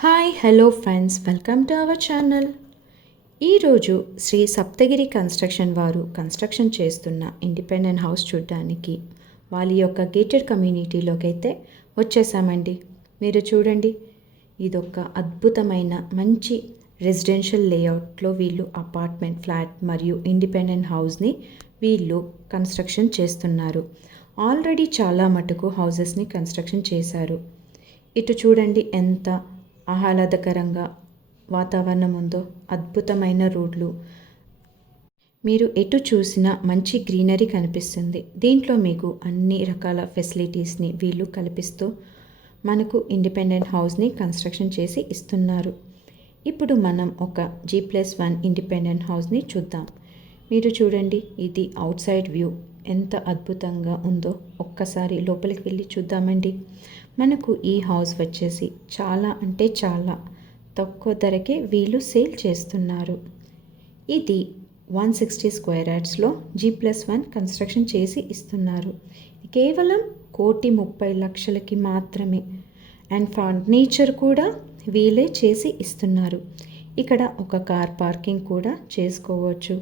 Hi hello friends, welcome to our channel. ఈరోజు Shri Saptagiri construction వారు construction చేస్తున్న ఇండిపెండెంట్ హౌస్ చూడడానికి వాళ్ళ యొక్క గేటెడ్ కమ్యూనిటీలోకి అయితే వచ్చేసామండి. మీరు చూడండి, ఇదొక అద్భుతమైన మంచి రెసిడెన్షియల్ లేఅవుట్లో వీళ్ళు అపార్ట్మెంట్, ఫ్లాట్ మరియు ఇండిపెండెంట్ హౌస్ని వీళ్ళు కన్స్ట్రక్షన్ చేస్తున్నారు. ఆల్రెడీ చాలా మటుకు హౌసెస్ని కన్స్ట్రక్షన్ చేశారు. ఇటు చూడండి ఎంత ఆహ్లాదకరంగా వాతావరణం ఉందో, అద్భుతమైన రోడ్లు, మీరు ఎటు చూసినా మంచి గ్రీనరీ కనిపిస్తుంది. దీంట్లో మీకు అన్ని రకాల ఫెసిలిటీస్ని వీళ్ళు కల్పిస్తూ మనకు ఇండిపెండెంట్ హౌస్ని కన్స్ట్రక్షన్ చేసి ఇస్తున్నారు. ఇప్పుడు మనం ఒక G+1 ఇండిపెండెంట్ హౌస్ని చూద్దాం. మీరు చూడండి, ఇది అవుట్ సైడ్ వ్యూ ఎంత అద్భుతంగా ఉందో ఒక్కసారి లోపలికి వెళ్ళి చూద్దామండి. మనకు ఈ హౌస్ వచ్చేసి చాలా అంటే చాలా తక్కువ ధరకే వీళ్ళు సేల్ చేస్తున్నారు. ఇది 160 స్క్వేర్ యార్డ్స్లో G+1 కన్స్ట్రక్షన్ చేసి ఇస్తున్నారు. కేవలం 1,30,00,000కి మాత్రమే. అండ్ ఫర్నిచర్ కూడా వీళ్ళే చేసి ఇస్తున్నారు. ఇక్కడ ఒక కార్ పార్కింగ్ కూడా చేసుకోవచ్చు.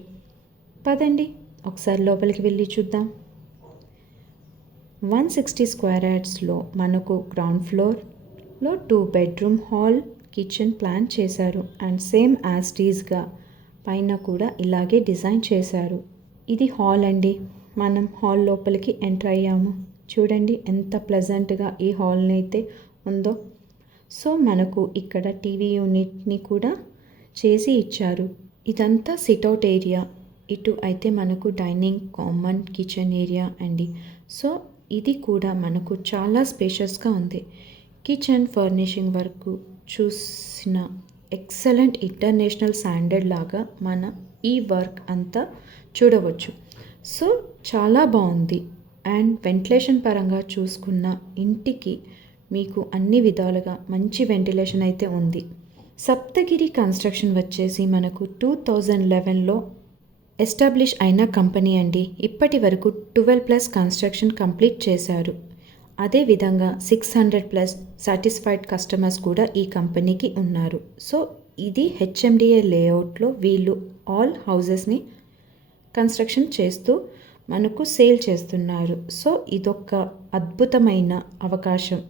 పదండి ఒకసారి లోపలికి వెళ్ళి చూద్దాం. 160 స్క్వేర్ యార్డ్స్లో మనకు గ్రౌండ్ ఫ్లోర్లో 2 బెడ్రూమ్ హాల్, కిచెన్ ప్లాన్ చేశారు. అండ్ సేమ్ యాజ్ టీజ్గా పైన కూడా ఇలాగే డిజైన్ చేశారు. ఇది హాల్ అండి. మనం హాల్ లోపలికి ఎంటర్ అయ్యాము. చూడండి ఎంత ప్లెజెంట్గా ఈ హాల్ని అయితే ఉందో. సో మనకు ఇక్కడ టీవీ యూనిట్ని కూడా చేసి ఇచ్చారు. ఇదంతా సిట్అవుట్ ఏరియా. ఇటు అయితే మనకు డైనింగ్, కామన్ కిచెన్ ఏరియా అండి. సో ఇది కూడా మనకు చాలా స్పేషియస్గా ఉంది. కిచెన్ ఫర్నిషింగ్ వరకు చూసిన ఎక్సలెంట్ ఇంటర్నేషనల్ స్టాండర్డ్ లాగా మన ఈ వర్క్ అంతా చూడవచ్చు. సో చాలా బాగుంది. అండ్ వెంటిలేషన్ పరంగా చూసుకున్న ఇంటికి మీకు అన్ని విధాలుగా మంచి వెంటిలేషన్ అయితే ఉంది. సప్తగిరి కన్స్ట్రక్షన్ వచ్చేసి మనకు 2011లో ఎస్టాబ్లిష్ అయిన కంపెనీ అండి. ఇప్పటి వరకు 12+ కన్స్ట్రక్షన్ కంప్లీట్ చేశారు. అదేవిధంగా 600+ సాటిస్ఫైడ్ కస్టమర్స్ కూడా ఈ కంపెనీకి ఉన్నారు. సో ఇది HMDA లేఅవుట్లో వీళ్ళు ఆల్ హౌజెస్ని కన్స్ట్రక్షన్ చేస్తూ మనకు సేల్ చేస్తున్నారు. సో ఇదొక అద్భుతమైన అవకాశం.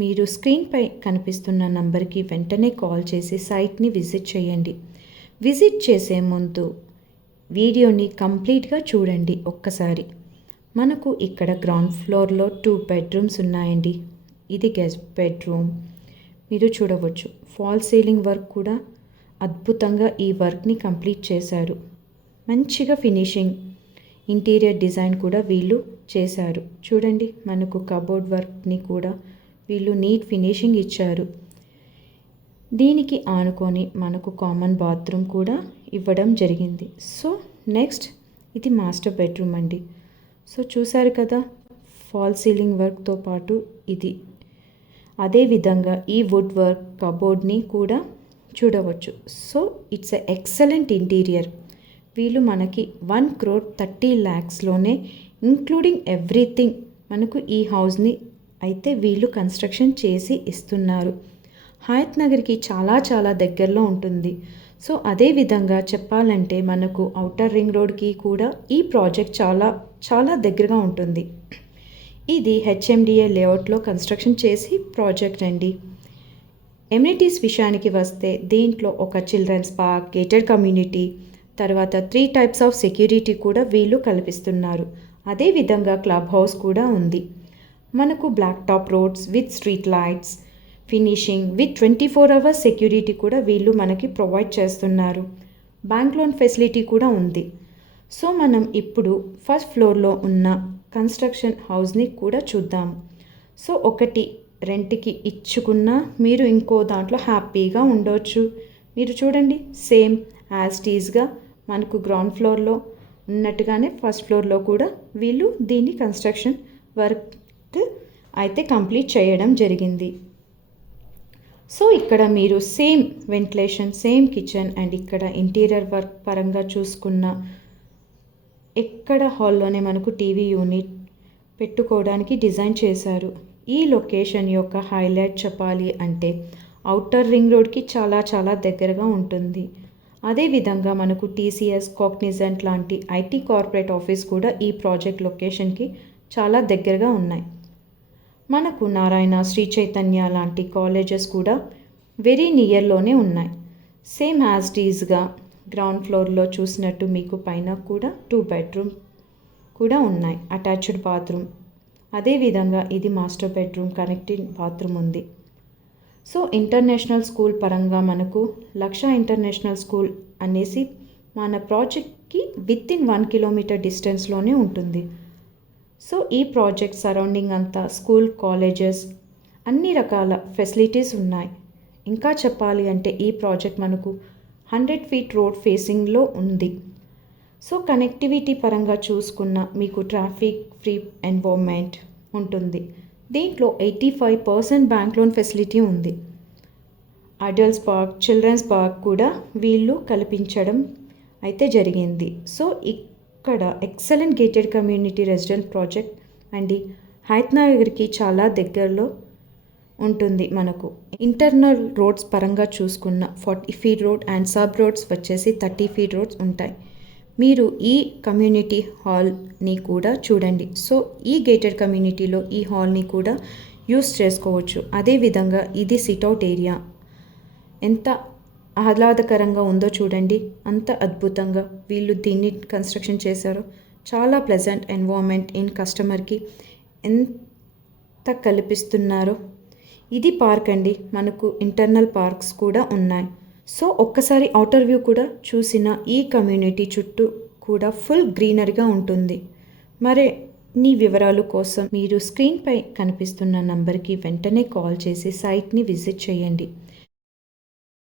మీరు స్క్రీన్పై కనిపిస్తున్న నంబర్కి వెంటనే కాల్ చేసి సైట్ని విజిట్ చేయండి. విజిట్ చేసే ముందు వీడియోని కంప్లీట్గా చూడండి ఒక్కసారి. మనకు ఇక్కడ గ్రౌండ్ ఫ్లోర్లో 2 బెడ్రూమ్స్ ఉన్నాయండి. ఇది గెస్ట్ బెడ్రూమ్. మీరు చూడవచ్చు, ఫాల్ సీలింగ్ వర్క్ కూడా అద్భుతంగా ఈ వర్క్ని కంప్లీట్ చేశారు. మంచిగా ఫినిషింగ్, ఇంటీరియర్ డిజైన్ కూడా వీళ్ళు చేశారు. చూడండి, మనకు కబోర్డ్ వర్క్ని కూడా వీళ్ళు నీట్ ఫినిషింగ్ ఇచ్చారు. దీనికి ఆనుకొని మనకు కామన్ బాత్రూమ్ కూడా ఇవ్వడం జరిగింది. సో నెక్స్ట్ ఇది మాస్టర్ బెడ్రూమ్ అండి. సో చూసారు కదా, ఫాల్ సీలింగ్ వర్క్తో పాటు ఇది. అదేవిధంగా ఈ వుడ్ వర్క్ కబోర్డ్ని కూడా చూడవచ్చు. So it's a excellent interior. వీళ్ళు మనకి 1,30,00,000లోనే ఇంక్లూడింగ్ ఎవ్రీథింగ్ మనకు ఈ హౌస్ని అయితే వీళ్ళు కన్స్ట్రక్షన్ చేసి ఇస్తున్నారు. హయత్ నగర్కి చాలా చాలా దగ్గరలో ఉంటుంది. సో అదేవిధంగా చెప్పాలంటే మనకు ఔటర్ రింగ్ రోడ్కి కూడా ఈ ప్రాజెక్ట్ చాలా చాలా దగ్గరగా ఉంటుంది. ఇది HMDA లేఅవుట్లో కన్స్ట్రక్షన్ చేసి ప్రాజెక్ట్ అండి. ఎమ్యూనిటీస్ విషయానికి వస్తే దీంట్లో ఒక చిల్డ్రన్స్ పార్క్, గేటెడ్ కమ్యూనిటీ, తర్వాత 3 టైప్స్ ఆఫ్ సెక్యూరిటీ కూడా వీళ్ళు కల్పిస్తున్నారు. అదేవిధంగా క్లబ్ హౌస్ కూడా ఉంది. మనకు black top roads with street lights, finishing with 24 hours security కూడా వీళ్ళు మనకి ప్రొవైడ్ చేస్తున్నారు. బ్యాంక్ లోన్ ఫెసిలిటీ కూడా ఉంది. సో మనం ఇప్పుడు ఫస్ట్ ఫ్లోర్లో ఉన్న కన్స్ట్రక్షన్ హౌస్ని కూడా చూద్దాం. సో ఒకటి రెంట్కి ఇచ్చుకున్నా మీరు ఇంకో దాంట్లో హ్యాపీగా ఉండవచ్చు. మీరు చూడండి, సేమ్ యాజ్ టీజ్గా మనకు గ్రౌండ్ ఫ్లోర్లో ఉన్నట్టుగానే ఫస్ట్ ఫ్లోర్లో కూడా వీళ్ళు దీన్ని కన్స్ట్రక్షన్ వర్క్ అయితే కంప్లీట్ చేయడం జరిగింది. సో ఇక్కడ మీరు same ventilation, same kitchen and ఇక్కడ ఇంటీరియర్ వర్క్ పరంగా చూసుకున్న ఎక్కడ హాల్లోనే మనకు టీవీ యూనిట్ పెట్టుకోవడానికి డిజైన్ చేశారు. ఈ లొకేషన్ యొక్క హైలైట్ చెప్పాలి అంటే ఔటర్ రింగ్ రోడ్కి చాలా చాలా దగ్గరగా ఉంటుంది. అదేవిధంగా మనకు టీసీఎస్, కాగ్నిజెంట్ లాంటి ఐటీ కార్పొరేట్ ఆఫీస్ కూడా ఈ ప్రాజెక్ట్ లొకేషన్కి చాలా దగ్గరగా ఉన్నాయి. మనకు నారాయణ, శ్రీ చైతన్య లాంటి కాలేజెస్ కూడా వెరీ నియర్లోనే ఉన్నాయి. సేమ్ యాజ్ టీజ్గా గ్రౌండ్ ఫ్లోర్లో చూసినట్టు మీకు పైన కూడా 2 బెడ్రూమ్ కూడా ఉన్నాయి, అటాచ్డ్ బాత్రూమ్. అదేవిధంగా ఇది మాస్టర్ బెడ్రూమ్, కనెక్టింగ్ బాత్రూమ్ ఉంది. సో ఇంటర్నేషనల్ స్కూల్ పరంగా మనకు లక్ష ఇంటర్నేషనల్ స్కూల్ అనేసి మన ప్రాజెక్ట్కి వితిన్ 1 కిలోమీటర్ డిస్టెన్స్లోనే ఉంటుంది. సో ఈ ప్రాజెక్ట్ సరౌండింగ్ అంతా స్కూల్, కాలేజెస్, అన్ని రకాల ఫెసిలిటీస్ ఉన్నాయి. ఇంకా చెప్పాలి అంటే ఈ ప్రాజెక్ట్ మనకు 100 ఫీట్ రోడ్ ఫేసింగ్లో ఉంది. సో కనెక్టివిటీ పరంగా చూసుకున్న మీకు ట్రాఫిక్ ఫ్రీ ఎన్వైర్న్మెంట్ ఉంటుంది. దీంట్లో 85% బ్యాంక్ లోన్ ఫెసిలిటీ ఉంది. అడల్ట్స్ పార్క్, చిల్డ్రన్స్ పార్క్ కూడా వీళ్ళు కల్పించడం అయితే జరిగింది. సో ఇక్కడ excellent gated community resident project అండి. హయత్నగర్కి చాలా దగ్గరలో ఉంటుంది. మనకు ఇంటర్నల్ రోడ్స్ పరంగా చూసుకున్న 40 feet road and sub roads వచ్చేసి 30 ఫీట్ రోడ్స్ ఉంటాయి. మీరు ఈ కమ్యూనిటీ హాల్ని కూడా చూడండి. సో ఈ గేటెడ్ కమ్యూనిటీలో ఈ హాల్ని కూడా యూస్ చేసుకోవచ్చు. అదేవిధంగా ఇది సిట్అవుట్ ఏరియా ఎంత ఆహ్లాదకరంగా ఉందో చూడండి. అంత అద్భుతంగా వీళ్ళు దీన్ని కన్స్ట్రక్షన్ చేశారు. చాలా ప్లెజెంట్ ఎన్వైర్న్మెంట్ ఇన్ కస్టమర్కి ఎంత కల్పిస్తున్నారో. ఇది పార్క్ అండి. మనకు ఇంటర్నల్ పార్క్స్ కూడా ఉన్నాయి. సో ఒక్కసారి అవుటర్ వ్యూ కూడా చూసిన ఈ కమ్యూనిటీ చుట్టూ కూడా ఫుల్ గ్రీనరీగా ఉంటుంది. మరిన్ని వివరాలు కోసం మీరు స్క్రీన్పై కనిపిస్తున్న నంబర్కి వెంటనే కాల్ చేసి సైట్ని విజిట్ చేయండి.